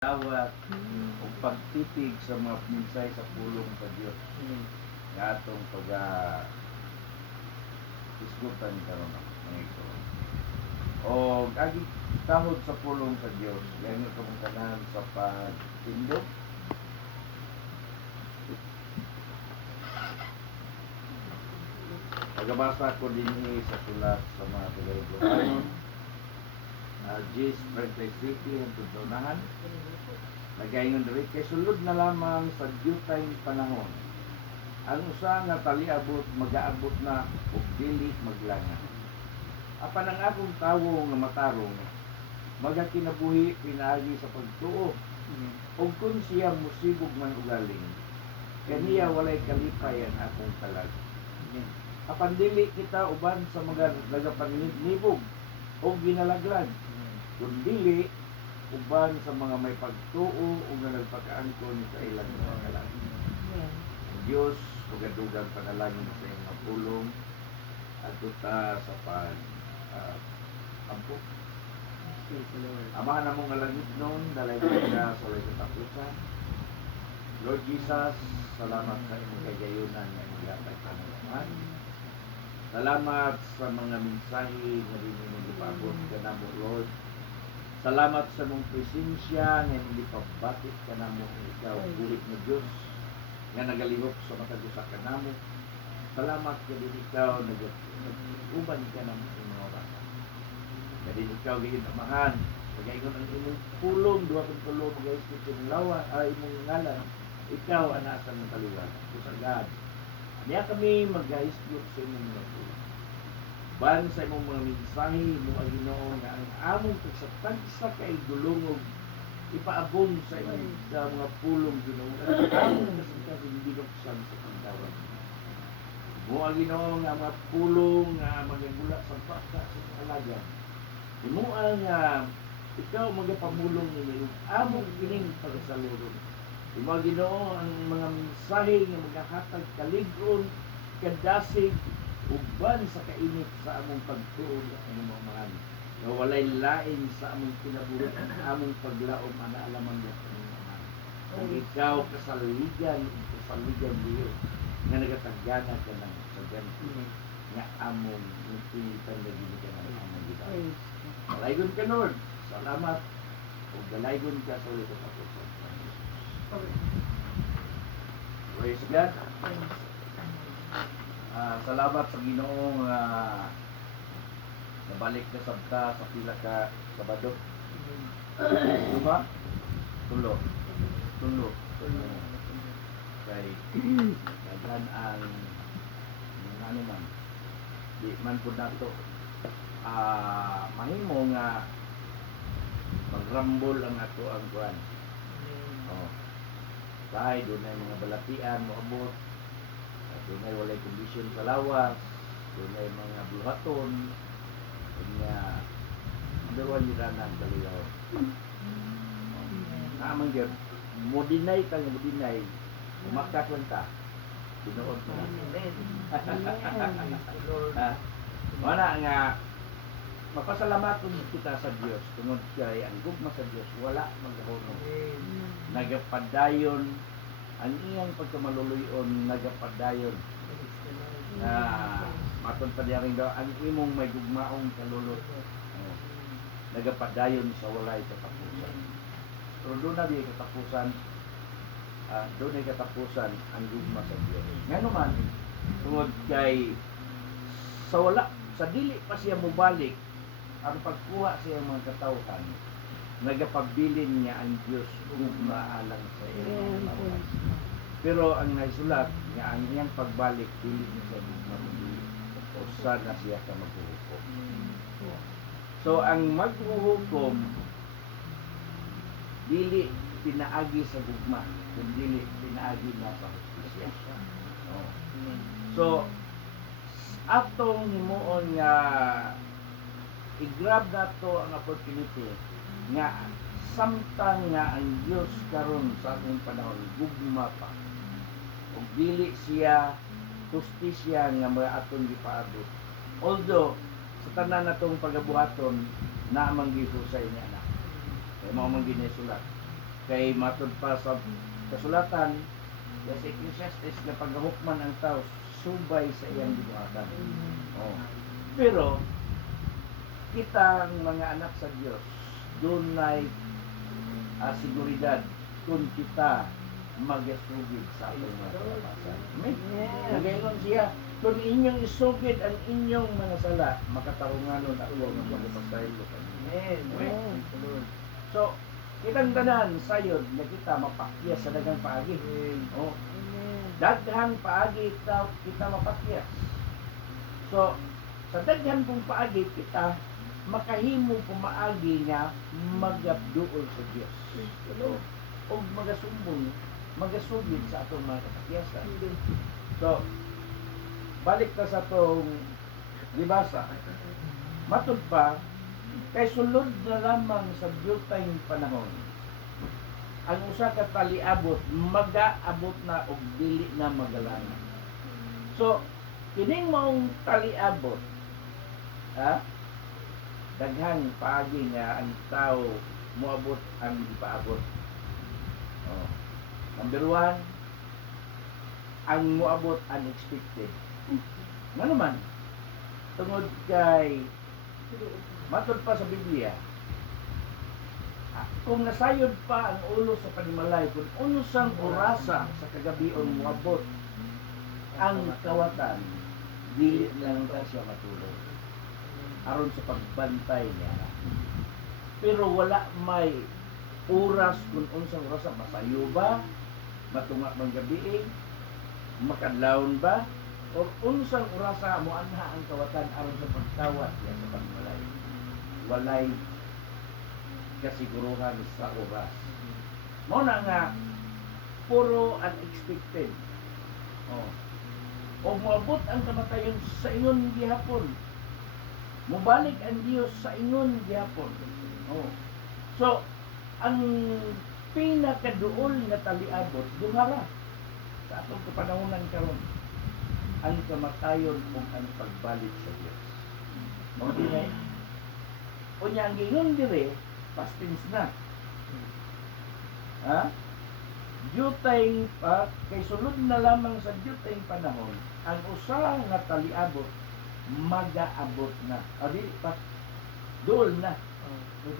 dawat o pagtitig sa mga minsay sa pulong sa Dios nga atong pag isgutan karon mga igsoon. O agi tahod sa pulong sa Dios yan yung kamungkanan sa pagtindog pagabasa ko din sa sulat sa mga Tagalog Gis 37 ang tutunahan nagayon diri kay sulod na lamang sa diyutay panahon ang usa nga taliabot magaabot na ug dili maglangan apan ang akong tawo nga matarong magakinabuhi pinaagi sa pagtuo ug kun siya musibog man ugaling kaniya walay kalipay ang akong kalag apan dili kita uban sa mga nagapangnibog o ginalaglag kundi uban sa mga may pagtuo o nga nagpakaangkon sa ilang mga kalag. Ang Diyos ugadugang panalangin sa iyong mapulong at tuta sa ampo. Amahan na mong langit noon, dalay ka sa walay katapusan. Lord Jesus, salamat sa iyong kagayunan na ilatag panalaman. Salamat sa mga mensahe na rin ipabot ka na mo, Lord. Salamat sa mong presensya nga hindi pabatik ka na mo ikaw, bulit na Diyos nga nagalihok sa matagusa ka na mo. Salamat ka din ikaw nag-uban ka na mo mga oras. Ka din ikaw gayun amahan. Pag-ingon ang imong pulong, duwa kong pulong, mag-iskip yung lawa, imong ngalan. Ikaw anasan ng kaluwan. Kusagad. Niya kami mag-iskip sa imong mga pulong. Ban sa imong mga mensahe mo ang Ginoo nga ang among pagsatagsa kay dulungog ipaabon sa imong mga pulong Ginoo among kasangkas hindi nuksan sa pagdawat mo ang Ginoo nga mga pulong nga magagula sa baka sa alaga mo ang ikaw magapamulong ninyo among kining pagsaluron mo ang Ginoo ang mga mensahe nga magahatag kalig-on kadasig uban sa kainit sa among pagtuon sa among mahal na walay lain sa among kinabuhi among paglaom ana alamang sa among mahal kung ikaw kasaligan Dios nga nagatagana ka ng sa ganti nga among pilitan na ginigyan ng among gitaw galaygon ka Lord salamat o galaygon ka sa ulit at ako sa praise God. Salamat sa Ginoong nabalik na sabta sa pila ka Sabado. Diba? Tulo. Kay daghan ang ano man. Di man po nato mahimo nga magrambol ang ato ang kuan. Dahil doon ay mga balatian mo abot. Doon ay walay kondisyon sa lawas, doon ay mga bluhaton, kanya dawan nila ng kalilaw. Naman yun, modinay ka nga modinay, umakat lang ka, binood mo na. Wala nga, mapasalamatun kita sa Diyos, tungod kay ang gugma sa Diyos, wala magkahuno. Nagapadayon, ang iyang pagkamaluluyon nagapadayon na maton pa diyaring daw ang imong may gugmaong kalulot nagapadayon sa walay katapusan pero doon na di katapusan doon ay katapusan ang gugma sa Diyos nga naman tungod kay sa dili pa siya mubalik ang pagkuha siya mga katawhan nagapabilin niya ang Diyos gugma alang sa iyang katawan. Pero ang naisulat nga ang iyang pagbalik dili niya sa gugma o sana siya ka maghuhukom. So ang maghuhukom dili pinaagi sa gugma, kundi pinaagi na sa hustisya. So atong himuon nga i-grab nato ang opportunity nga samtang nga ang Diyos karon sa atong panahon gugma pa ug dili siya hustisya nga mga aton gipaabot although sa tanan natong pagabuhaton na manggihusay niya na kay mao man ginisulat Kay matod pa sa kasulatan, sa Ecclesiastes na paghahukman ang tao, subay sa iyang gibuhatan. Oh. Pero, kita ang mga anak sa Diyos, doon ay seguridad kung kita magasugid sa atong mga kalapasan. Amen? Nagayon siya, kung inyong isugid ang inyong mga sala, makatarunganon ako ng magpapagdahilo kanina. Amen? So, kitang tanan sayod na kita mapakyas sa daghang paagi. Oh. Daghang paagi kita mapakyas. So, sa daghan kong paagi kita makahimo pumaagi nga magabduol sa Dios. O magasumbong, magasugid sa atong mga kapakyasan. So, balik ta sa atong libasa. Matud pa, kay sulod na lamang sa diyutayng panahon, ang usa ka taliabot magaabot na og dili na magalangan. So, kining maong taliabot, daghang paagi nga ang tao moabot ang ipaabot. Oh. Number 1, ang moabot unexpected. Nga naman, tungod kay matod pa sa Biblia, kung nasayod pa ang ulo sa panimalay, kung unusang orasa sa kagabion moabot ang kawatan, dili lang ta siya matulog aron sa pagbantay niya. Pero wala may oras kung unsang orasa, masayo ba, matunga bang gabi, makadlawon ba, o unsang orasa mo anha ang kawatan aron sa pagkawat niya sa panimalay. Walay kasiguruhan sa oras. Mao na nga puro unexpected. O moabot ang kamatayon sa ingon gihapon. Mubalik ang Dios sa ingon gihapon. So, ang pinakaduol nga taliabot dumara sa atong kapanahonan karon, ang kamatayon ug ang pagbalik sa Dios. Mao dinay unya ang gingon dire past tense na. Diyutay kay sulod na lamang sa diyutay panahon, ang usa nga taliabot magaabot na. Dili pa duol na.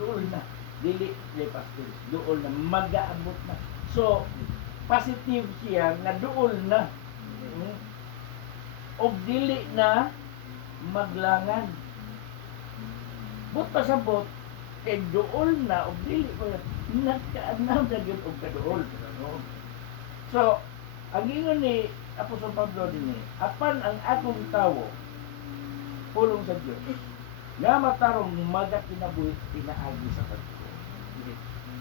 Duol na. Dili past tense. Duol na, magaabot na. So, positive siya nga duol na. Og dili na maglangan. But pasabot kay duol na og dili ko nagkaanaw na gyud og kaduol. So, ang ingon ni Apostol Pablo dinhi, apan ang akong tawo pulong sa Dios nga matarong magakinabuhi pinaagi sa pagtuo.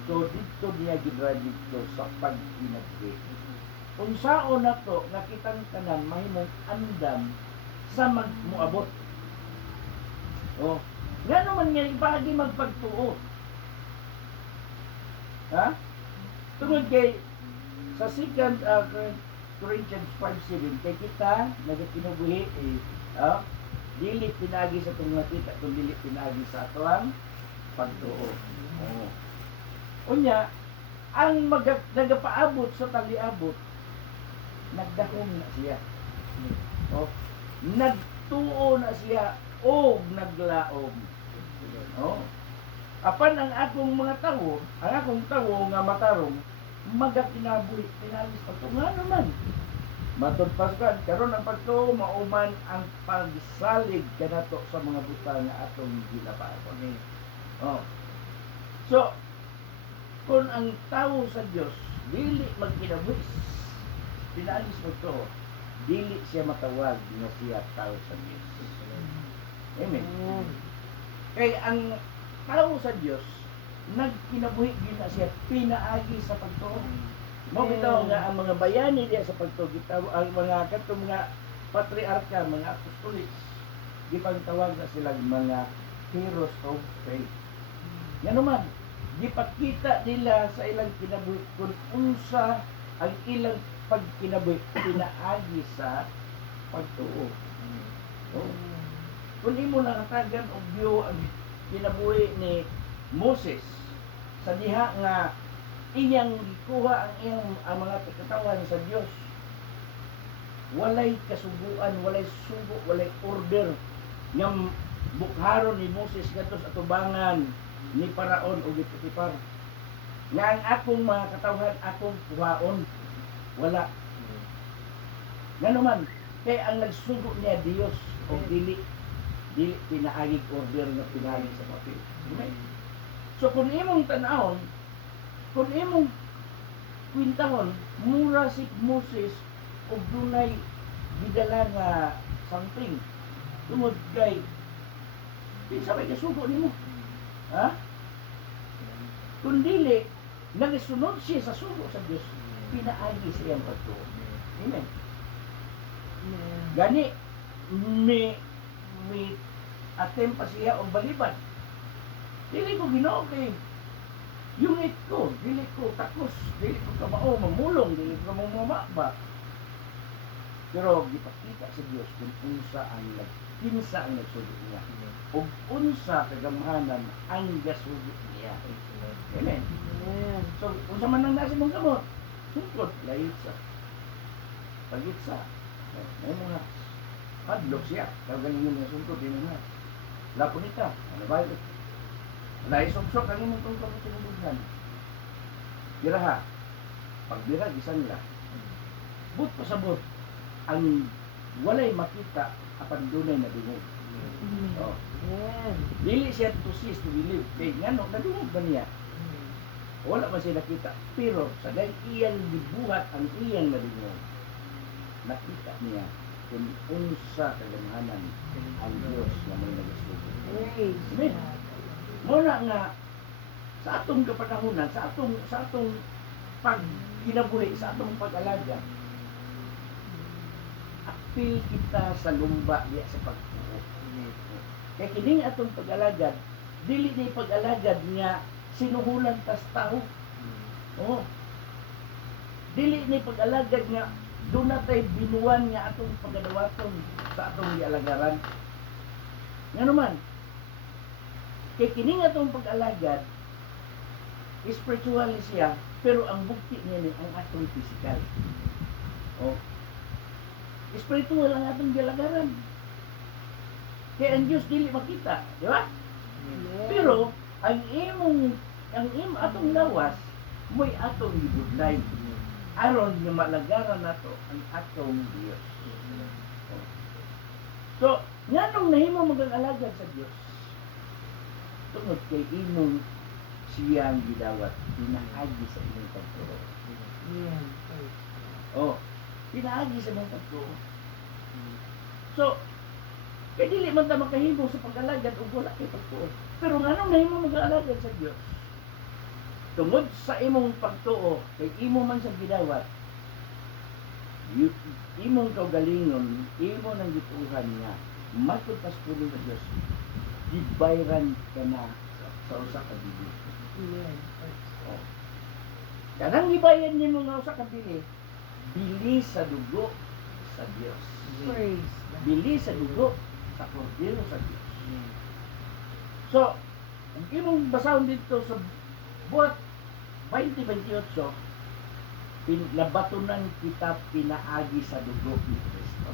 So, dito niya gidra dito sa pagkinabuhi. Unsaon nato nga kitang tanan mahimong andam sa magmuabot. Nga naman nga ibagi magpagtuo. Tungod kay sa 2 Corinthians 5:7 kay kita nagakinabuhi dili pinagi sa itong nakita kung dili pinagi sa atoang pagtuo. Unya, ang nagapaabot sa taliabot, nagdahom na siya. Nagtuo na siya o naglaom. Apan ang akong mga tawo, ang akong tawo nga matarong, magakinabuhi, pinagis pagtuo nga naman. Matod paskan, karon ang pagtuo mauman ang pagsalig kanato sa mga buta nga atong ginapaon. So, kung ang tao sa Dios dili magkinabuhi, pinagis pagtuo, dili siya matawag nga siya tao sa Dios. Amen. Kay ang tao sa Dios nagkinabuhi gyud na siya pinaagi sa pagtuo. Mao bitaw nga ang mga bayani diya sa pagtuo, ang mga katong mga patriarka, mga apostolis, gipagtawag na sila mga heroes of faith. Nga naman, gipakita nila sa ilang kinabuhi kung unsa ang ilang pagkinabuhi pinaagi sa pagtuo. Kung imo nakatagan og view ang kinabuhi ni Moses sa diha nga iyang gikuha ang mga katawan sa Dios. Walay kasubuan, walay sugo, walay order nga bukharon ni Moses ngadto sa atubangan ni Paraon o Potifar. Nga ang akong mga katawhan akong kuhaon, wala. Nga naman, kay ang nagsugo niya Dios o dili pinaagig order na pinaagig sa papel. Okay? So kung imong tanahon, kung imong kwintahon, mura si Moses o dunay gidala nga something. Tungod kay pinsa may kasugo nimo. Ha? Kung dili, nagasunod siya sa sugo sa Diyos, pinaagi siyang pagtuo. Amen. Gani, may attempt pa siya o balibad. Dili ko Ginoo kay yungit ko, dili ko takos, dili ko kamao mamulong, dili ko mamumaba. Pero gipakita sa Dios kung unsa ang nagsugo niya. O unsa kagamhanan ang gasugo niya. Amen. So, unsa man nang nasa mong kamot, sungkot, laitsa. Pagitsa. May mga padlock siya. Kaya galing yung sungkot, din nga. Lapunita, ano ba ito? Naisok-sok ang imong tungkol sa tinubugnan. Biraha. Pagbira, gisan nila. But pasabot, ang walay makita apan dunay na dungog. Oh. Dili siya to see to believe. Kaya nga no, nadungog ba niya? Wala man siya nakita. Pero sa dahil iyang gibuhat ang iyang nadungog, nakita niya kung unsa kagamhanan ang Diyos na may nagasugo. Amen. Muna nga sa atong kapanahunan, sa atong pagkinabuhi, sa atong pag-alaga, apil kita sa lumba diya sa pagtuo. Kaya kining atong pag-alagad, dili ni pag-alagad nga sinuhulan tas tao. Oh. Dili ni pag-alagad nga doon natay binuwan nga atong pagadawaton sa atong gialagaran. Nga naman, kay kining atong pag-alagad, spiritual siya, pero ang bukti niya ni ang atong physical. Oh. Spiritual ang atong gialagaran. Kaya ang Diyos dili makita, di ba? Pero ang atong lawas mo'y atong gibudlay. Aron nga malagaran nato ang atong Dios. So, nganong nahimo mag-alagad sa Dios? Tungod kay imong siyang gidawat, pinaagi sa imong pagturo. Oh, pinaagi sa imong pagturo. So, kaya dili man ta makahimo sa pag-alagad o wala kay pagtuo. Pero nganong nahimo mag-alagad sa Dios? Tungod sa imong pagtuo, kay imo man sa gidawat, imong kaugalingon, imo nang gituhan niya, matod pas pulo sa Dios, gibayran ka na sa usa ka bili. Oh. Kanang gibayan nimo nga usa ka bili sa dugo sa Dios. Bili sa dugo sa kordero sa Dios. So, ang imong basahon dito sa buhat 2028, labatunan kita pinaagi sa dugo ni Kristo.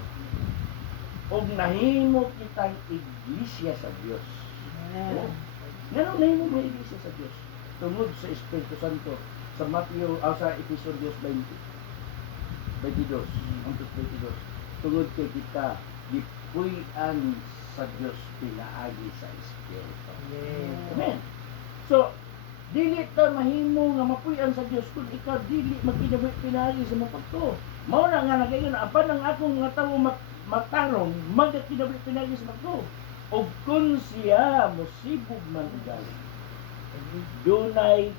Og nahimo kitang iglesia sa Dios. Oh. Ganun nahimo mo iglesia sa Dios. Tungod sa Espiritu Santo sa Mateo sa Episodios 22. Tungod kay kita gipuy-an sa Dios pinaagi sa Espiritu. Amen. So, dili ta mahimo nga mapuy-an sa Dios kung ikaw dili magkinabuhi pinaagi sa mga pagtuo. Mao na nga nagayon apan ang akong mga tawo matarong magkinabuhi pinaagi sa pagtuo. Og kun siya mosibog man ugali, dunay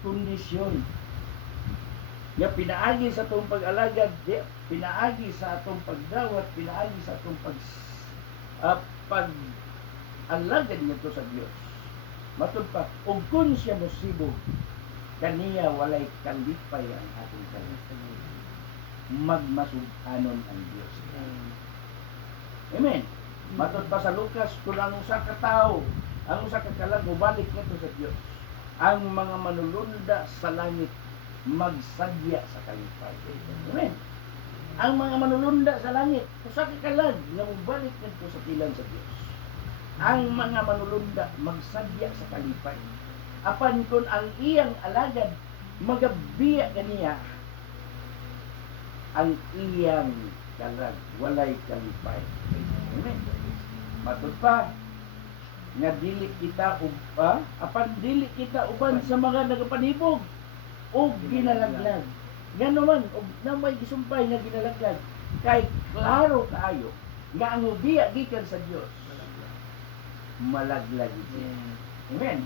kondisyon nga pinaagi sa atong pag-alagad, pinaagi sa atong pagdawat, pinaagi sa atong pag-alagad nito sa Dios. Matud pa, ug kun siya mosibog, kaniya walay kalipay ang atong kalipay. Magmasug-anon ang Dios. Amen. Matud pa sa Lucas, kung ang usa ka tawo, ang usa ka kalag mobalik nito sa Dios, ang mga manulunda sa langit magsadya sa kalipay. Amen. Ang mga manulunda sa langit, usa ka kalag nga mobalik ngadto sa tilan sa Dios. Ang mga manulunda magsadya sa kalipay. Apan kun ang iyang alagad magabiya kaniya, ang iyang kalag walay kalipay. Amen. Matud pa nga dili kita apan dili kita uban sa mga nagapanibog o ginalaglag. Nga naman, na may gisumpay nga ginalaglag, kay klaro kaayo nga ang ubiya gikan sa Dios malaglag siya. Amen.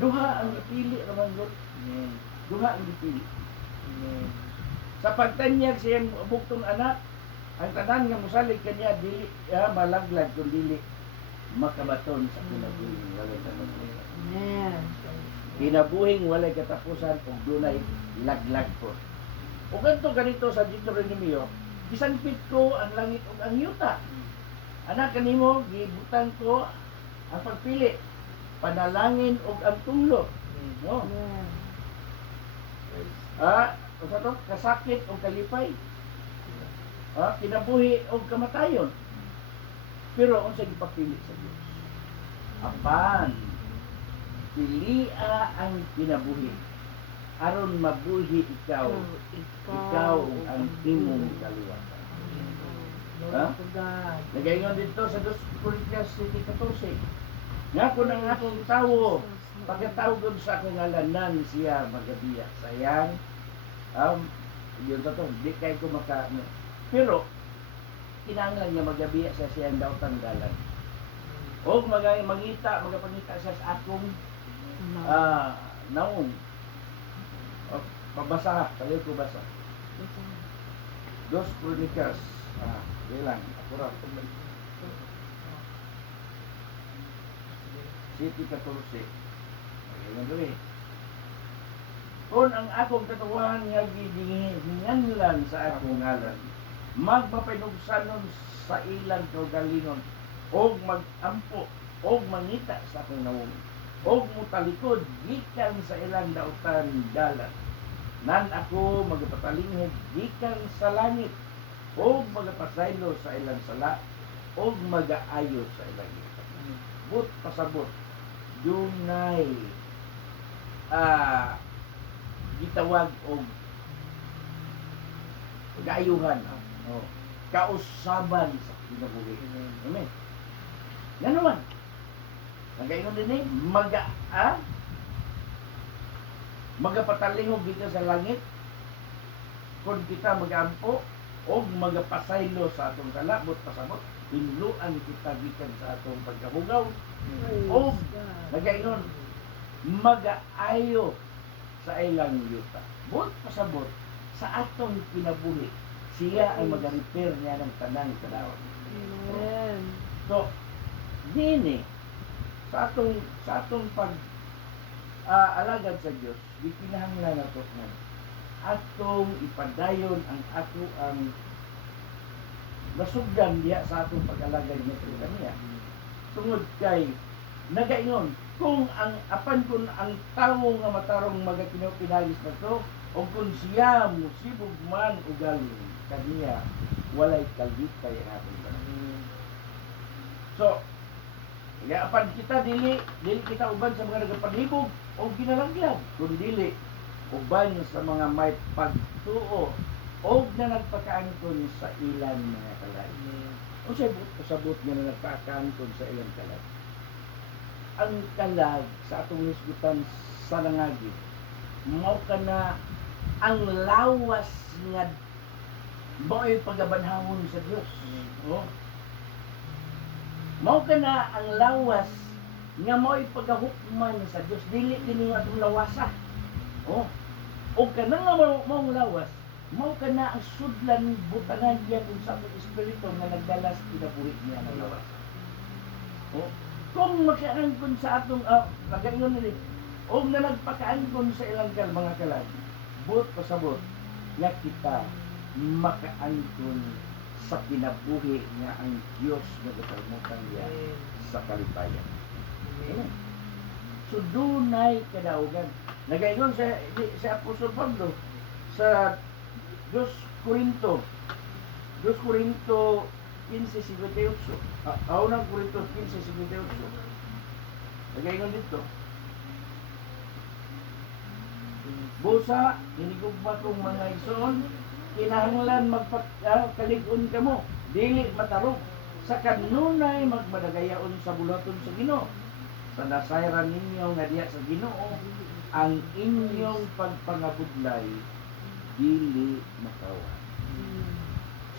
Duha ang ipili naman Lord. Duha ang ipili. Sa pagtanyag siyang buktong anak, ang tanan nga mosalig kanya dili malaglag kun dili makabaton sa kinabuhing walay katapusan. Amen. Kinabuhing walay katapusan ug dunay laglag po. Ug kadto ganito sa Deuteronomio, gisangpit ko ang langit ug ang yuta. Anak kanimo gibutan ko ang pagpili, panalangin ug ang tulo. No? Amen. Usa to kasakit ug kalipay. Kinabuhi ug kamatayon. Pero unsa gipapili sa Dios? Apan pilia ang kinabuhi aron mabuhi ikaw ang imong kaliwatan. Ha? Nagaingon dito sa 2 Corinthians 7:14. Nga kung ang akong tawo pagkatawgon sa akong ngalanan siya magabiya. Sayang yun sa to, di kay ko pero kinahanglan niya magabiya sa siyang daw tanggalan. O magapangita siya sa akong naong. Pabasa, tayo ko basa. 2 Chronicles. Bilang, akurat. City 14. Ayun doon eh. Kung ang akong katuwahan nga gihinganlan sa akong ngalan, magmapinugsanon sa ilang kaugalingon, og magampo, og mangita sa akong nawong, og mutalikod gikan sa ilang dautan dalan. Nan ako magapatalingid gikan sa langit, og magapasaylo sa ilang sala, og magaayo sa ilang gikan. But pasabot, dunay gitawag og gaayuhan, kausaban sa kinabuhi. Amen. Yan naman. Nagaingon din magapatalingog dito sa langit kung kita magampo o magapasaylo sa atong kalabot pasabot, hinluan kita gikan sa atong pagkahugaw o nagaingon magaayo sa ilang yuta. But pasabot sa atong kinabuhi, siya ang mag-repair niya ng tanang kadawat. Amen. So, dini sa atong pag alagad sa Dios, di kinahanglan nato nga atong ipadayon ang ato ang nasugdan diha sa atong pag-alagad nga kaniya. Tungod kay nagaingon kung ang tawo nga matarong magakinopinalis na to o kung siya musibog man ugali kaniya walay kalipay ang atong panahon. So kaya apan kita dili kita uban sa mga nagapanhibog o ginalaglag, kung dili uban sa mga may pagtuo o na nagpakaangkon sa ilang mga kalag. O sabot nga na nagpakaangkon sa ilang kalag. Ang kalag sa atong hisgutan sa nangagi, mao kana ang lawas nga mo'y pagabanhawon sa Dios. Mao kana ang lawas nga mo'y pagahukman sa Dios, dili kini atong lawasa. O kana nga maong lawas, mao kana ang sudlan butangan diya kung sa atong espiritu nga nagdalas kinabuhi niya ng lawas. Kung makaangkon sa atong pagaingon nila, o na nagpakaangkon sa ilang mga kalag, but pasabot nga kita makaangkon sa kinabuhi nga ang Dios nagatalmutan niya sa kalipayan. Amen. So So dunay kadaugan. Nagaingon sa Apostol Pablo sa 2 Corinto 15:58. Unang Corinto 15:58. Nagaingon dito. Busa, hinigugma kong mga igsoon, kinahanglan magpakalig-on kamo, dili matarong, sa kanunay magmadagayaon sa bulaton sa Ginoo. Sa nasayran ninyo nga diha sa Ginoo, ang inyong pagpangabudlay dili makawan.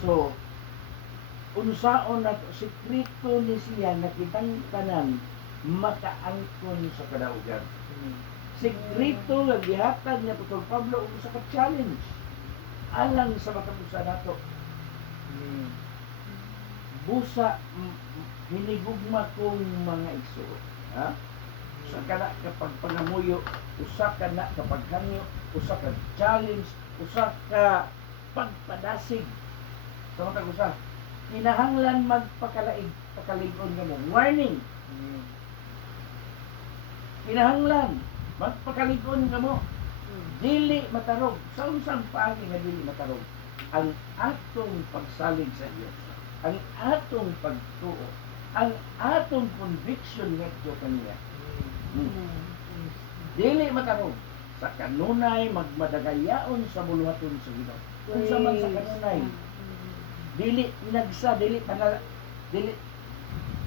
So, unsaon na sekreto ni siya na kitang tanan makaangkon sa kadaugan. Sekreto nga gihatag niya Apostol Pablo og usa ka challenge alang sa makabusa nato. Busa hinigugma kong mga igsoon. Ha? Usa ka na kapag pangamuyo, usa ka na kapag hangyo, usa ka challenge, usa ka pagpadasig. Sa matag usa, kinahanglan pakalig-on ka mo. Warning! Kinahanglan magpakalig-on ka mo. Dili matarog. Sa unsang paagi nga dili matarog? Ang atong pagsalig sa Dios, ang atong pagtuo, ang atong conviction ngadto kaniya. Dili matarog sa kanunay magmadagayaon sa buluhaton sa Ginoo. Unsa man sa kanunay, dili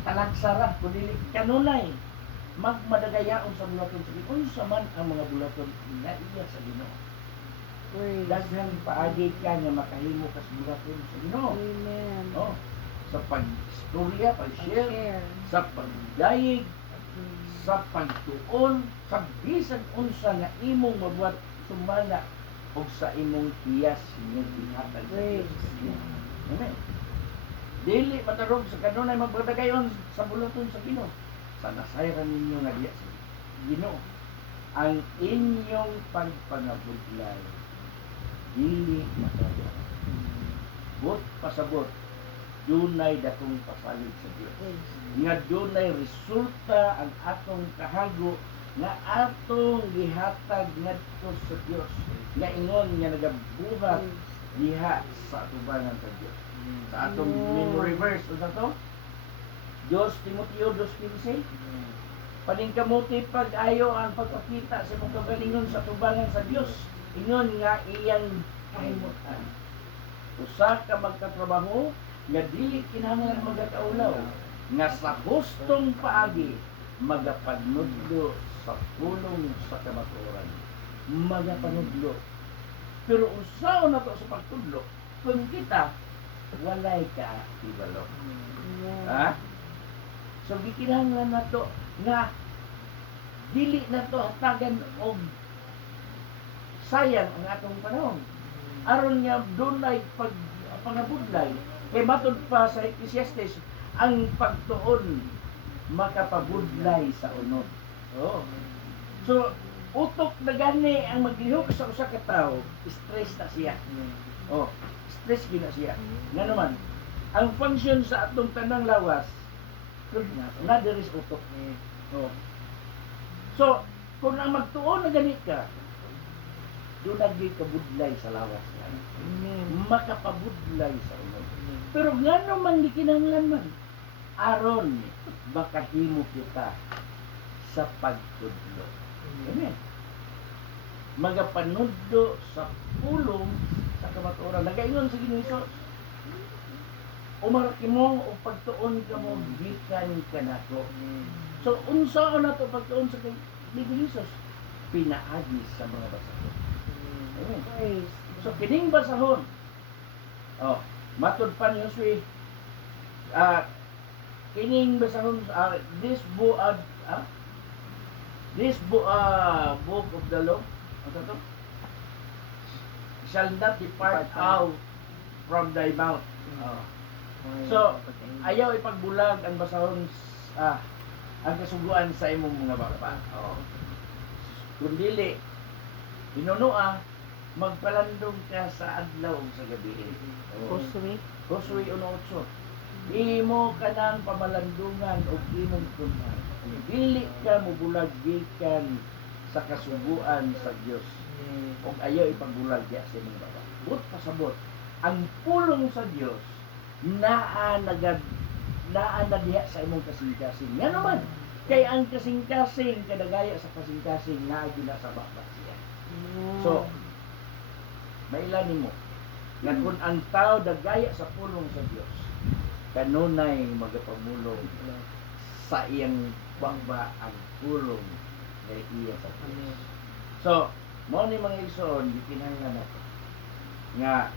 talagsara kun dili kanunay magmadagayaon sa bulaton sa Ginoo. Unsa man ang mga bulaton na iya sa Ginoo. Daghang paagi ka nga makahimo ka sa bulaton sa Ginoo. Amen. Oh, sa pag-istorya, pag-share, sa pagdayeg, sa pagtuon, sa bisan unsa nga imong mabuhat sumala og sa imong tiyas nga gihatag sa Dios. Amen. Dili matarog sa kanunay magmadagayon sa bulaton sa Ginoo. Sa nasayran ninyo nga diya sa Ginoo, ang inyong pagpangabudlay dili matarog. But pasabot, dunay dakong pasalig sa Dios. Nga dunay resulta ang atong kahago nga atong gihatag ngadto sa Dios. Nga ingon nga nagabuhat diha sa atubangan sa Dios. Sa atong memory verse, unsa to? Diyos Timoteo 2:15. Paningkamuti pag-ayo ang pagpakita sa imong kagalingon sa tubangan sa Dios. Ingon nga iyang kahimutan. Usa ka magkatrabaho nga dili kinahanglan magakaulaw, nga sa hustong paagi magapanudlo sa pulong sa kamatuoran. Magapanudlo. Pero usaon na to sa pagtudlo kung kita walay ka ibalo. Ha? So gikinahanglan nato nga dili nato hatagan og sayang ang atong panahon. Aron nga dunay pangabudlay kay matud pa sa Ecclesiastes ang pagtuon makapabudlay sa unod. Oh. So utok na gani ang maglihok sa usa ka tawo, stress na siya. Oh, stress gina siya. Nga naman, ang function sa atong tanang lawas na there is utok. Oh. So, kung ang magtuon na ganit ka, doon naging kabudlay sa lawas. Makapabudlay sa unod. Pero nga naman di kinahanglan man, aron makahimo kita sa pagtudlo. Amen. Magapanudlo sa pulong sa kamatuoran. Nagaingon sa Ginoo Hesus, umaraki mo o pagtuon ka mo gikan kanako. So unsa na to pagtuon sa Ginoo Hesus? Pinaagi sa mga basahon. Amen. So kining basahon, oh, matud pa ni Josue, kining basahon, this book of the law, ano to? Shall not depart out from thy mouth. Oh. So, ayaw ipagbulag ang basahon ang kasuguan sa imong mga bata. Oh. Kung dili, hinunua, magpalandong ka sa adlaw sa gabi. Oh. Josue. Josue 1:8. imo ka ng pamalandungan o imong tunan. Dili ka mubulag gikan sa kasuguan sa Dios. O ayaw ipagbulag diya sa imong baba. But pasabot, ang pulong sa Dios naa na diha sa imong kasing-kasing. Nga naman, kay ang kasing-kasing kadagaya sa kasing-kasing naa gina sa baba siya. So, mailan nimo nga kung ang tao dagaya sa pulong sa Dios, kanunay magapamulong sa iyang baba ang pulong nga iya sa Dios. So, mao ni mga igsoon gikinahanglan nato nga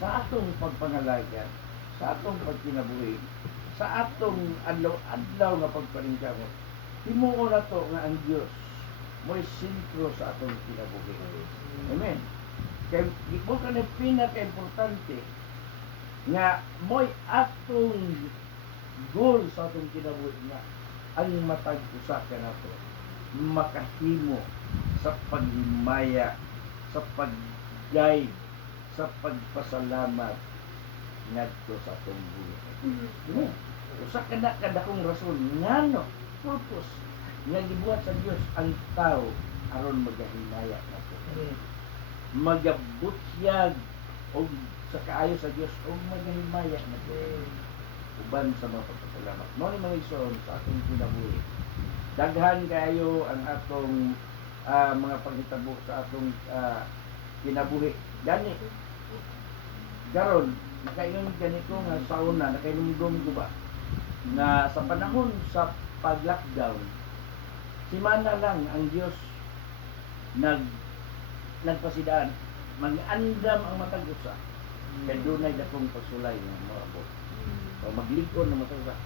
sa atong pagpangalaga, sa atong pagkinabuhi, sa atong adlaw-adlaw nga pagpaningkamot, himuon nato nga ang Dios mo'y sentro sa atong kinabuhi. Amen. Kaya mo ka na pinaka-importante nga mo'y atong goal sa atong kinabuhi nga ang matag usa ka nato makahimo sa paghimaya, sa pag-guide, sa pagpasalamat ngadto sa atong buhay. Usa ka na kadakong rason ngano purpose nga gibuhat sa Dios ang tao aron magahimaya nato. Magabutyag og sa kaayo sa Dios og magahimaya nato. Uban sa mga pagpasalamat. Mao ni mga igsoon sa atong kinabuhi. Daghan kayo ang atong mga paghitabo sa atong kinabuhi. Gani garon nakainom ganito nga sauna, nakainom ko ba na sa panahon sa pag-lockdown, simana lang ang Dios nagpasidaan, mag-andam ang matag usa kay dunay dakong pagsulay nga moabot. O maglikon na matag usa.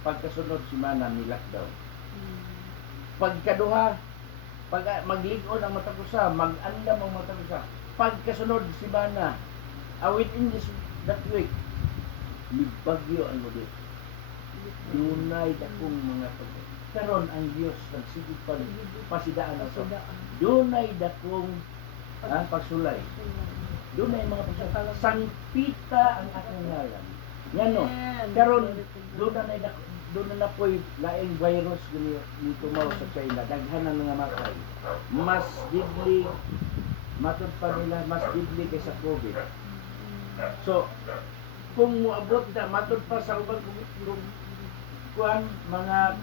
Pagkasunod simana ni lockdown. Pagkaduha, pag maglikon ang matag usa, mag-andam ang matag usa. Pagkasunod simana, within that week, libagyo ang muli. Dunay dakong mga karon ang Dios nagsigig pa pasidaan ato. Dunay dakong pagsulay. Dunay mga pagsulay. Sangpita ang atong ngalan. Ngano? Karon doon na po'y laing virus dito mo sa China. Daghan ang mga matay. Mas deadly, matod pa nila, mas deadly kaysa COVID. So, kung muabot na, matod pa sa ubang kuan mga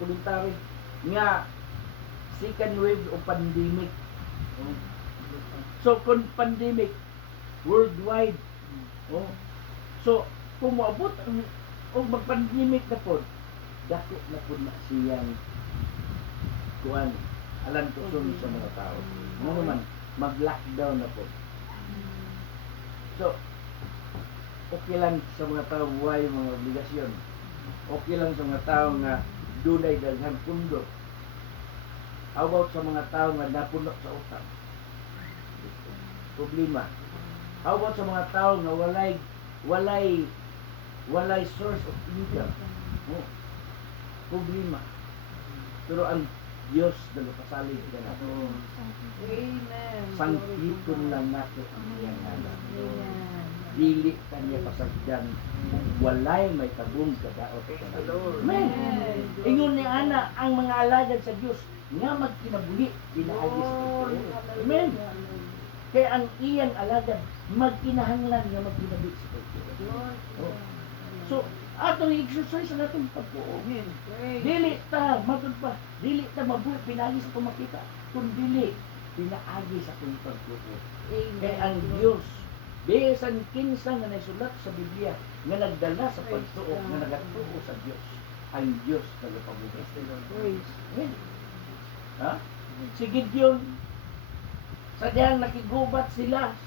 komentary nga second wave o pandemic. So, kung pandemic worldwide, so, kung muabot o mag-pandemic na po, dako na po na siyang kuan alam tuson sa mga tao. Ano naman, mag-lockdown na po. So, okay lang sa mga tao buhay mga obligasyon. Okay lang sa mga tao nga dunay daghang pundo. How about sa mga tao nga napuno sa utang? Problema. How about sa mga tao nga walay source of income? Problema. Pero ang Diyos nagapasalig ka na. Amen. Sangkiton lang nato ang iyang ngalan. Amen. Dili kanya pasagdan walay may tabong kadaot sa Lord. Amen. Ingon ni ana ang mga alagad sa Dios nga magkinabuhi pinaagi sa Panginoon. Amen. Kaya ang iyang alagad magkinahanglan nga magkinabuhi sa Panginoon. So atong exercise ang atong pagtuo. Dili ta matod pa, dili ta mabuhi pinaagi sa pumakita, kun dili pinaagi sa atong pagtuo. Kaya ang Dios bisan kinsa nga nasulat sa Biblia nga nagdala sa pagtuo nga nagatuo sa Dios. Ang Dios nagapabuhi. Amen. Ha? Si Gideon sa diyang nakigubat sila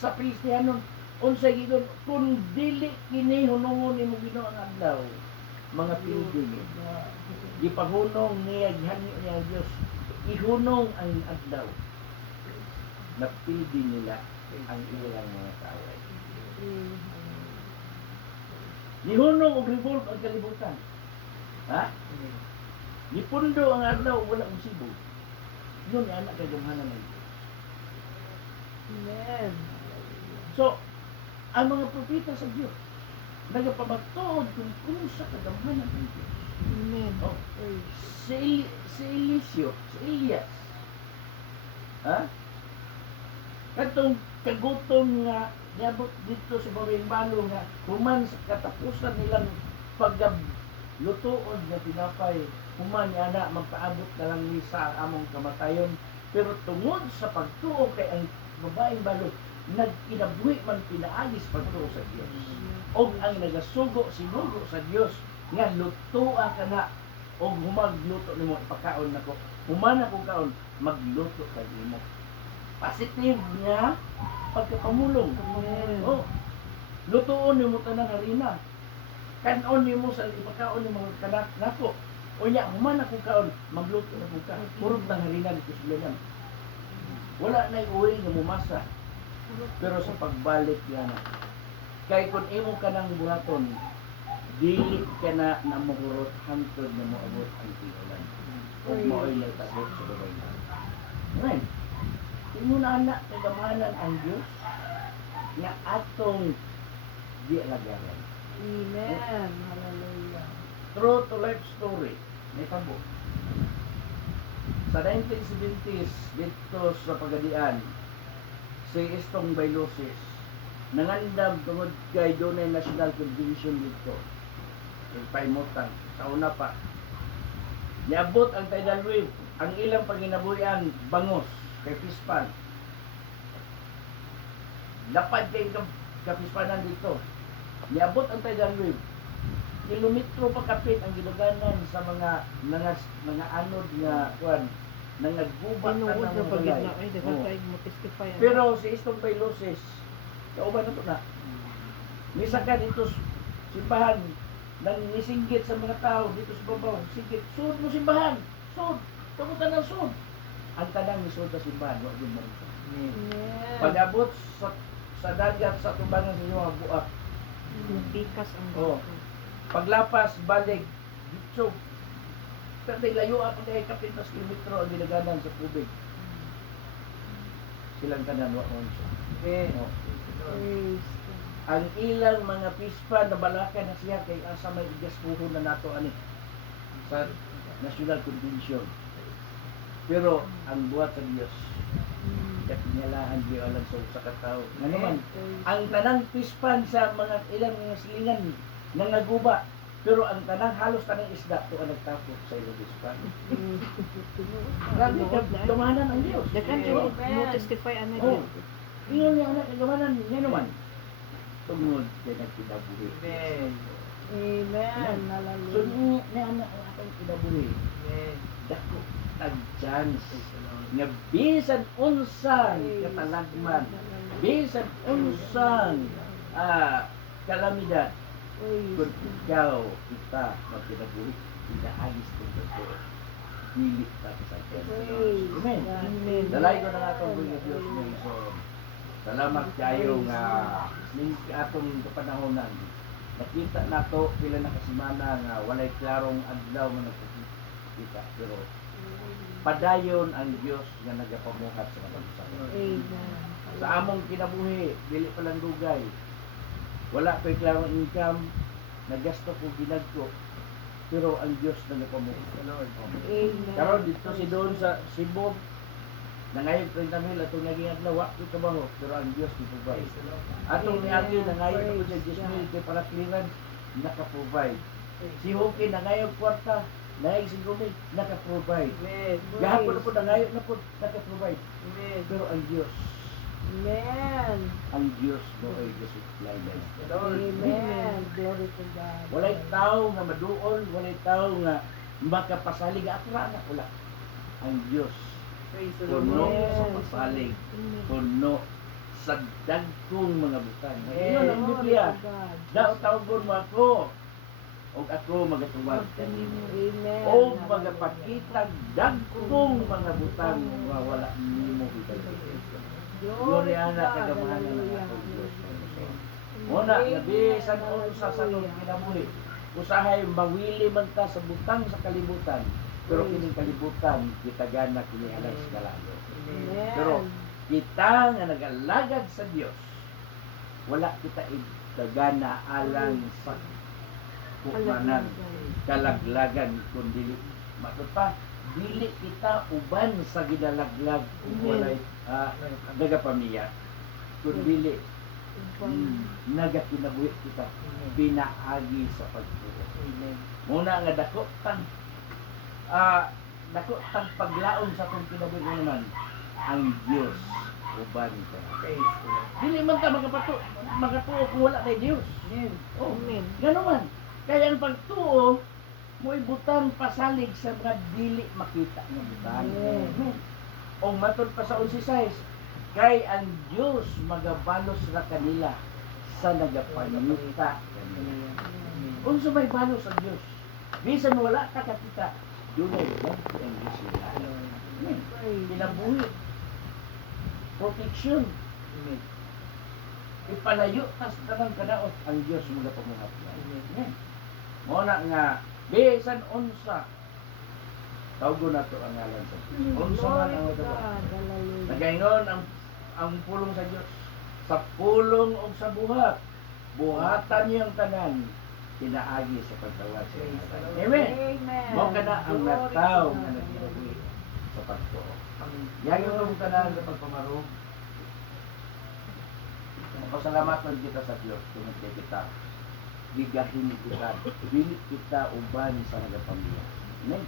sa Filistiyanon, unsay gigon kun dili kini hunungon nimo Ginoo ang adlaw, mga pilgrim gipahunong niya gihanyo niya ang Dios, ihunong ang adlaw, napildi nila ang ilang mga kaaway. Nihunong og revolve ang kalibutan. Ha? Nipundo ang adlaw wala mong sibog. Yun ni anak kay gamhanan ng Diyos. Amen. So, ang mga propeta sa Diyos, nagapamatuod kung sa kadamhanan ng Diyos. Amen. Oh, Praise. si Eliseo, si Elias. Ha? Katong kagutom nga niabot dito sa Bawimbalo nga human sa katapusan nilang paglutuon nga tinapay, human ni ana magpaabot na lang ni sa among kamatayon, pero tungod sa pagtuo kay ang babaeng balo nagkinabuhi man pinaagis pagtuo sa Dios. Og ang nagasugo sinugo sa Dios nga lutoa ka na og humagluto nimo ipakaon nako. Human ako kaon magluto kay imo. Positive nga pagkapamulong. Amen. Oh. Lutoon nimo tanang harina. Kanon nimo sa ipakaon nimo kanak nako. Unya human ako kaon magluto na ko ka. Puro tang harina dito sa laman. Wala na oil nga mumasa. Pero sa pagbalik yan, kay kung imo ka ng buhaton, dili ka na namurot hantod na moabot ang tigulan. Huwag mo ay nagtabot sa babay na. Amen. Imo na anak, nagamanan ang Diyos na atong di alagaran. Amen. Hallelujah. True to life story, may tabo. Sa 1970s, dito sa Pagadian, si Estong Bailosis nangandam tungod kay dunay national convention dito paimutan sa una pa niabot ang tidal wave ang ilang panginabuhian bangos kay Pispan lapad kay kapispanan dito niabot ang tidal wave kilometro pa kapit ang gidaganan sa mga anod nga kuan nangaggubat Tinuod na na ng pagid balay. na ay dapat Oo. tayo mo-testify. Pero si Estong Bailosis, kauban na ito na. Misa ka dito sa simbahan, nang nisinggit sa mga tao dito sa babaw, singgit, sud mo simbahan, sud, kamutan ng sud. Ang tanang ni sud sa simbahan, wag yun marito. Amen. Pag-abot sa dagat sa tubangan sa inyo, ang buak. Bikas ang Oo. Paglapas, balik, dito. Pero layo ako dahil kapit na kilometro ang ginaganan sa tubig. Silang kanan, wak mo siya. Oh. Praise God. Ang ilang mga pispa na balakan na siya kay asa may igastuhon na nato ani sa National Convention. Pero ang buhat sa Dios, kapinyalaan Diyo alang sa katao. Nga naman, ang tanang pispan sa mga ilang mga silingan nangaguba, pero ang tanang halos tanang isda to ang nagtapos sa ilang pispan. Grabe ka, gamanan ang Dios. Dakan Oo. kayo mo-testify ano Oh. yun. Ingon niya anak, gamanan niya naman. Tungod kay nagkinabuhi. Amen. So Hallelujah. niya anak ang atong kinabuhi. Dako ang chance nga bisan unsang katalagman, bisan unsang kalamidad, kung ikaw kita magkinabuhi, inaagis kong totoo. Dili ta sa Diyos. Amen. Amen. Dalay ko na nga itong buhay Diyos mo so, salamat kayo nga ning atong kapanahonan. Nakita nato pila na kasimana nga walay klarong adlaw nga nagkita pero padayon ang Dios nga nagapamuhat sa mga bansa. Amen. Sa among kinabuhi, dili pa lang dugay. Wala ko'y klarong income, nagasto ko ginagko, pero ang Dios nagapamuhat. Amen. Karon dito si doon sa Cebu, nangayog 30,000 atong naging adlaw, wa ko'y trabaho, pero ang Dios nag-provide. Atong niagi nangayog ko sa 10,000 kay para clearance, naka-provide. Si Hoki nangayog kwarta, nangayog si Gumi, naka-provide. Gahapon po nangayog na po, naka-provide. Pero ang Dios mo ay gasupply guys. Amen. Glory to God. Walay tao nga maduol, walay tao nga makapasalig ako ra na wala. Ang Dios puno sa pasalig, puno sa dagkong mga butang. Ngayon ang Biblia, daw tawgon mo ako, o ako magatuwag kanimo. Amen. O magapakitag dagkong mga butang nga wala nimo higala. Glory to Gloria na God. kagamanan ng Hallelujah. atong Diyos. Muna, nabisan o sa sanong kinabuhi. Usahay mawili man ta sa butang sa kalibutan. Pero kining kalibutan, kita gana kini alang sa kalayo. Amen. Pero kita nga nagalagad sa Dios, wala kita dagana alang sa kumanan kalaglagan kun dili matod pa dili kita uban sa ginalaglag kung walay nagapamilya kun dili nagakinabuhi kita pinaagi sa pagtuo. Muna nga dako tang paglaom sa atong kinabuhi naman ang Dios uban ka. Dili man ka magatuo kung wala kay Dios. Oh, Amen. gano man. Kaya ang pagtuo mo ibutang pasalig sa mga dili makita nga butang. Amen. O matod pa sa 11:6, kay ang Dios magabalos ra kanila sa nagapangita kanila. Unsa may balos ang Dios? Bisan wala ka kakita, dunay dagko ang Dios nila. Kinabuhi, protection, ipalayo tas tanang kadaot ang Dios mga pamuhat. Mo na nga bisan unsa tawgo na to ang ngalan sa Dios. Unsa man ang Glory to ito. God. Hallelujah. Nagaingon ang pulong sa Dios sa pulong o sa buhat. Buhatan niyo ang tanan pinaagi sa pagtawag sa ngalan. Amen. Amen. Mo kada ang Glory to nataw God. nga nagkinabuhi sa pagtuo. Yan yung tanan sa pagpamaro. Pasalamatan kita sa Dios kung kay kita. Bigahin kita, dili kita uban sa nagapamilya. Amen.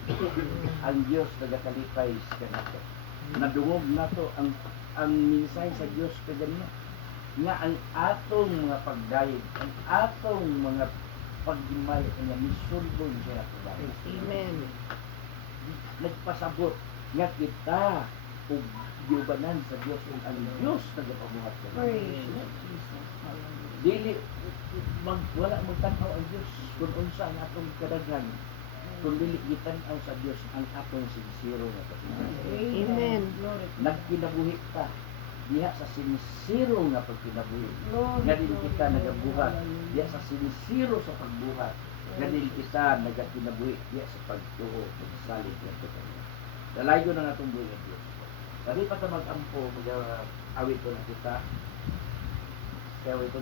Ang Dios nagakalipay sa kanato. Nadungog nato ang minsay sa Dios kaganina nga ang atong mga pagdayeg, ang atong mga pagdimay nga misulbon siya pagdayeg. Amen. Nagpasabot nga kita ug giubanan sa Dios ug ang Dios nagapabuhat sa Praise dili wala magtanaw ang Dios kung unsa ang atong kadaghan kung dili gitanaw sa Dios ang atong sincero nga pagkinabuhi. Amen. Nagkinabuhi ka diha sa sincero nga pagkinabuhi. Glory Nga dili to kita God. nagabuhat diha sa sincero sa pagbuhat. Nga dili kita nagakinabuhi diha sa pagtuo ug salig nga pagkinabuhi. Dalayo na atong buhi nga Dios. Dali pa ta mag-ampo mag-awit ko na kita. Kaya awit ko.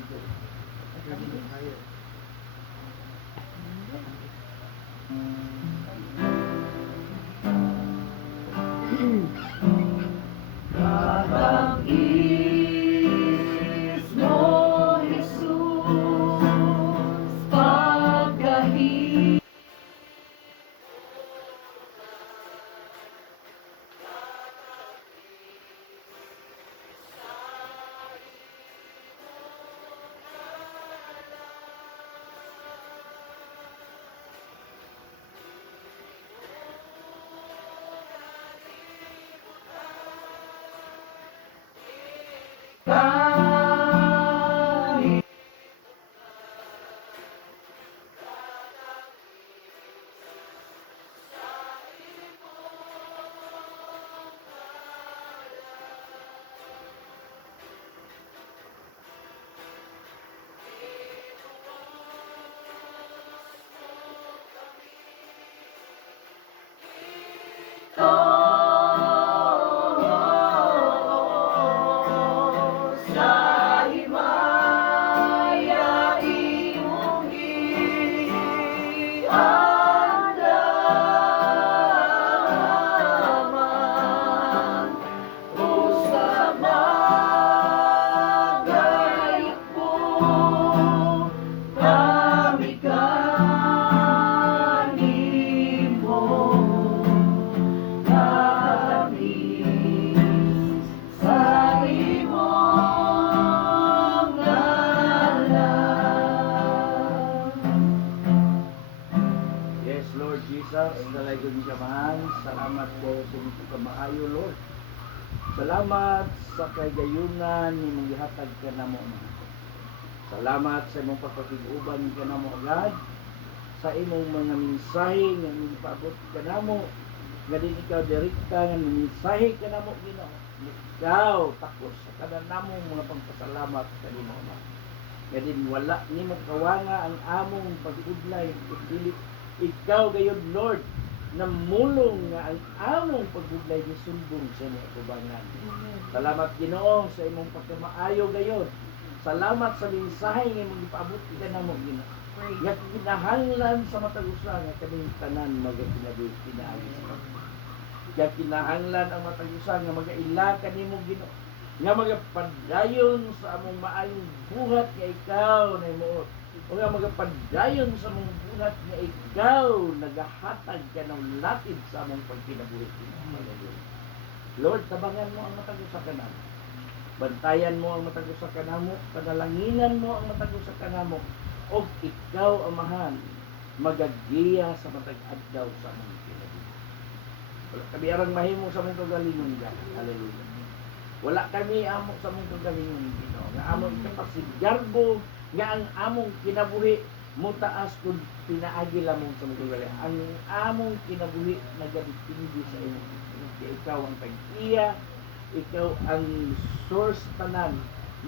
Katangis mo, Jesus, pagkahit. Sa himaya imong giandaman, usa magayot mo, kami kanimo. Sa imong ngalan. Yes, Lord Jesus, dalay ko niya mahal. Salamat po sa inyo kamaayo, Lord. Salamat sa kagayunan ni mong gihatag ka na mo. Salamat sa imong pagpakiguban ka na mo, God. Sa imong mga mensahe nga imong paabot ka na mo. Nga din ikaw direkta nga mensahe ka na mo, Ginoo. Ikaw takos sa kada namong mga pagpasalamat kanimo, Ama. Nga din wala nimo kawanga ang among pag-udlay ug dili ikaw gayud, Lord, namulong nga ang among pag-udlay ni sumbong sa imong atubangan. Salamat, Ginoo, sa imong pagkamaayo gayud Salamat sa mensahe nga mong ipaabot ka na mo Ginoo. Nga kinahanglan sa matag usa nga kaming tanan magakinabuhi pinaagi sa Panginoon. Nga kinahanglan ang matag usa nga magaila kanimo Ginoo. Nga magapadayon sa among maayong buhat nga ikaw na imuot. O nga magapadayon sa among buhat nga ikaw nagahatag ka ng latid sa among pagkinabuhi. Lord, tabangan mo ang matag usa ka namo. Bantayan mo ang matag usa ka namo, panalanginan mo ang matag usa ka namo. O ikaw, Amahan, magagiya sa matag adlaw sa among kinabuhi. Wala kami arang mahimo sa among kagalingon God. Hallelujah. Wala kami amo sa among kagalingon Ginoo. Nga among ikapasigarbo nga ang among kinabuhi mo taas kung pinaagi lamang sa among kagalingon. Ang among kinabuhi nagadepende sa imo. Ikaw ang tag-iya, ikaw ang source tanan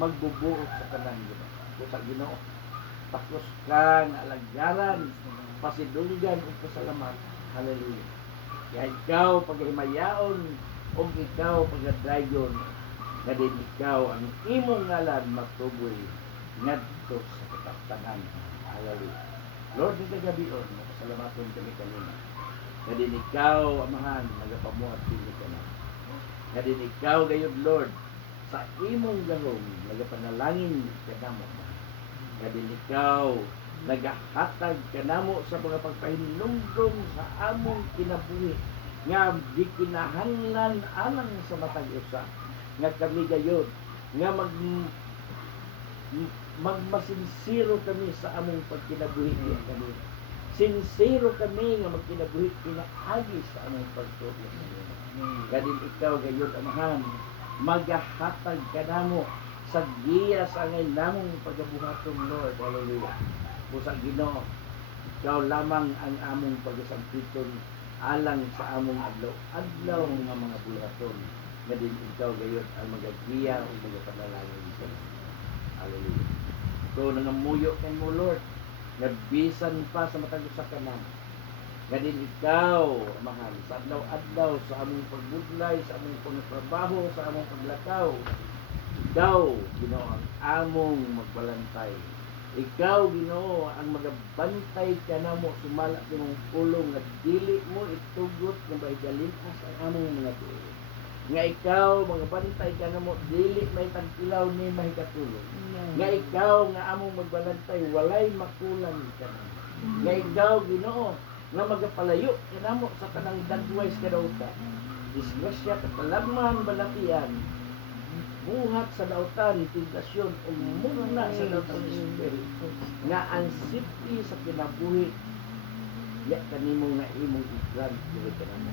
magbubuot sa tanan Ginoo. Sa Ginoo, takos ka nga alagaran, pasidunggan ug pasalamat. Hallelujah. Kaya ikaw paghimayaon o ikaw pagadayon nga din ikaw ang imong ngalan matuboy ngadto sa kataptanan. Hallelujah. Lord, sa gabion, pasalamaton kami kanina. Nga din ikaw, Amahan, nagapamuhat din ka na. Nga din ikaw, gayud Lord, sa imong gahom, nagapanalangin ka na mo. Nga din ikaw, nagahatag ka namo sa mga pagpahinumdum sa among kinabuhi nga di kinahanglan alang sa matag usa nga kami gayud nga magmasinsiro kami sa among pagkinabuhi kami. Sinsiro kami nga magkinabuhi pinaagi sa among pagtuo. Nga din ikaw gayud, Amahan, magahatag ka namo sa giya sa ngay namong pagabuhaton Lord. Hallelujah. Busa Ginoo, ikaw lamang ang among pagasampiton alang sa among adlaw nga mga buhaton. Nga din ikaw gayud ang magagiya o magapanalangin sa Hallelujah. Ikaw nangamuyo kay mo Lord, nga bisan pa sa matag usa ka namo. Nga din ikaw, Amahan, sa adlaw-adlaw sa among pagbudlay, sa among pagtrabaho, sa among paglakaw, ikaw, Ginoo, ang among magbalantay. Ikaw, Ginoo, ang magabantay ka namo sumala kimong pulong nga dili mo itugot nga bahigalintas ang among mga tuo. Nga ikaw, magabantay ka namo dili may tagkilaw ni mahikatulong. Nga ikaw nga among magbalantay walay makulang ka namo. Nga ikaw, Ginoo, nga magapalayo ka namo sa kanang dagway sa kadautan. Disgrasya, katalagman, balatian, buhat sa dautan, tentasyon, o muna sa dautan ng Espiritu, nga ang sipti sa kinabuhi, ya kanimo nga imong i-grant dili ka namo.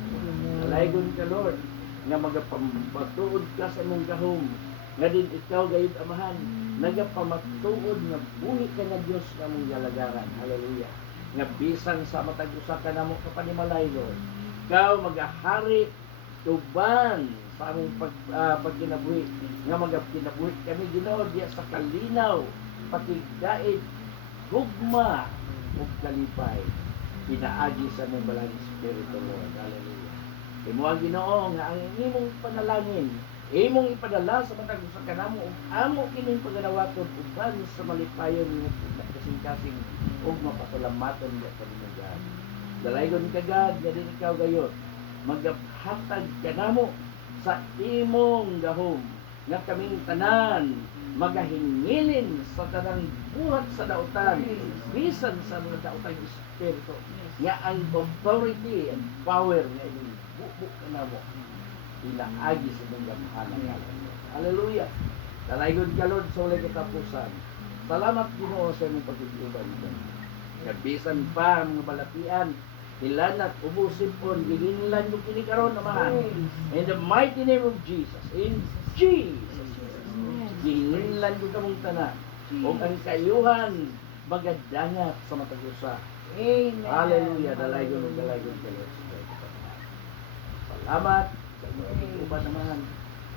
Alaygon ka Lord, nga magapamatuod ka sa imong gahom, nga din ikaw gayud Amahan, nagapamatuod nga buhi ka nga Dios nga mong galagaran. Hallelujah. Nga bisan sa matag usa ka namo kapanimalay Lord, ikaw magahari tuban sa among pagkinabuhi nga magapkinabuhi kami Ginoo diya sa kalinaw, patigdait, gugma ug kalipay pinaagi sa among balang Espiritu Lord. Hallelujah. Imo ang Ginoo nga ang imong panalangin imong ipadala sa matag usa ka namo ug amo kining paganawaton uban sa malipayon nga kasing-kasing ug mapasalamaton diya kanimo God. Dalaygon ka God, nga din ikaw gayud maghatag ka namo sa imong gahom nga kaming tanan magahingilin sa tanang buhat sa dautan bisan sa mga daotang Espiritu nga ang authority and power nga imong bubuk ka namo inaagi sa imong gamhanan. Hallelujah. Dalaygon ka Lord sa walay katapusan. Salamat Ginoo sa imong pagtutubag nga bisan pa ang mga balatian ilanat ubusipon gihinlan mo kini karon Amahan. In the mighty name of Jesus. In Jesus. Gihinlan mo kamong tanan. O ang kayuhan magadangat sa matag usa. Amen. Hallelujah. Dalaygon ka Lord. Salamat sa imong pagtutuban naman.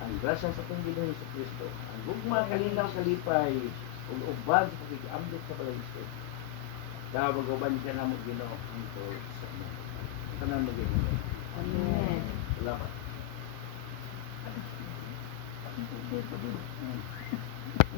Ang grasya sa atong Ginoo sa Kristo. Ang gugma kalinaw kalipay ug uban sa pag-ambot sa palagisod. Kabaguban ka na mo Ginoo ang tuloy sa mga. Tanan mo Ginoo. Amen. Salamat.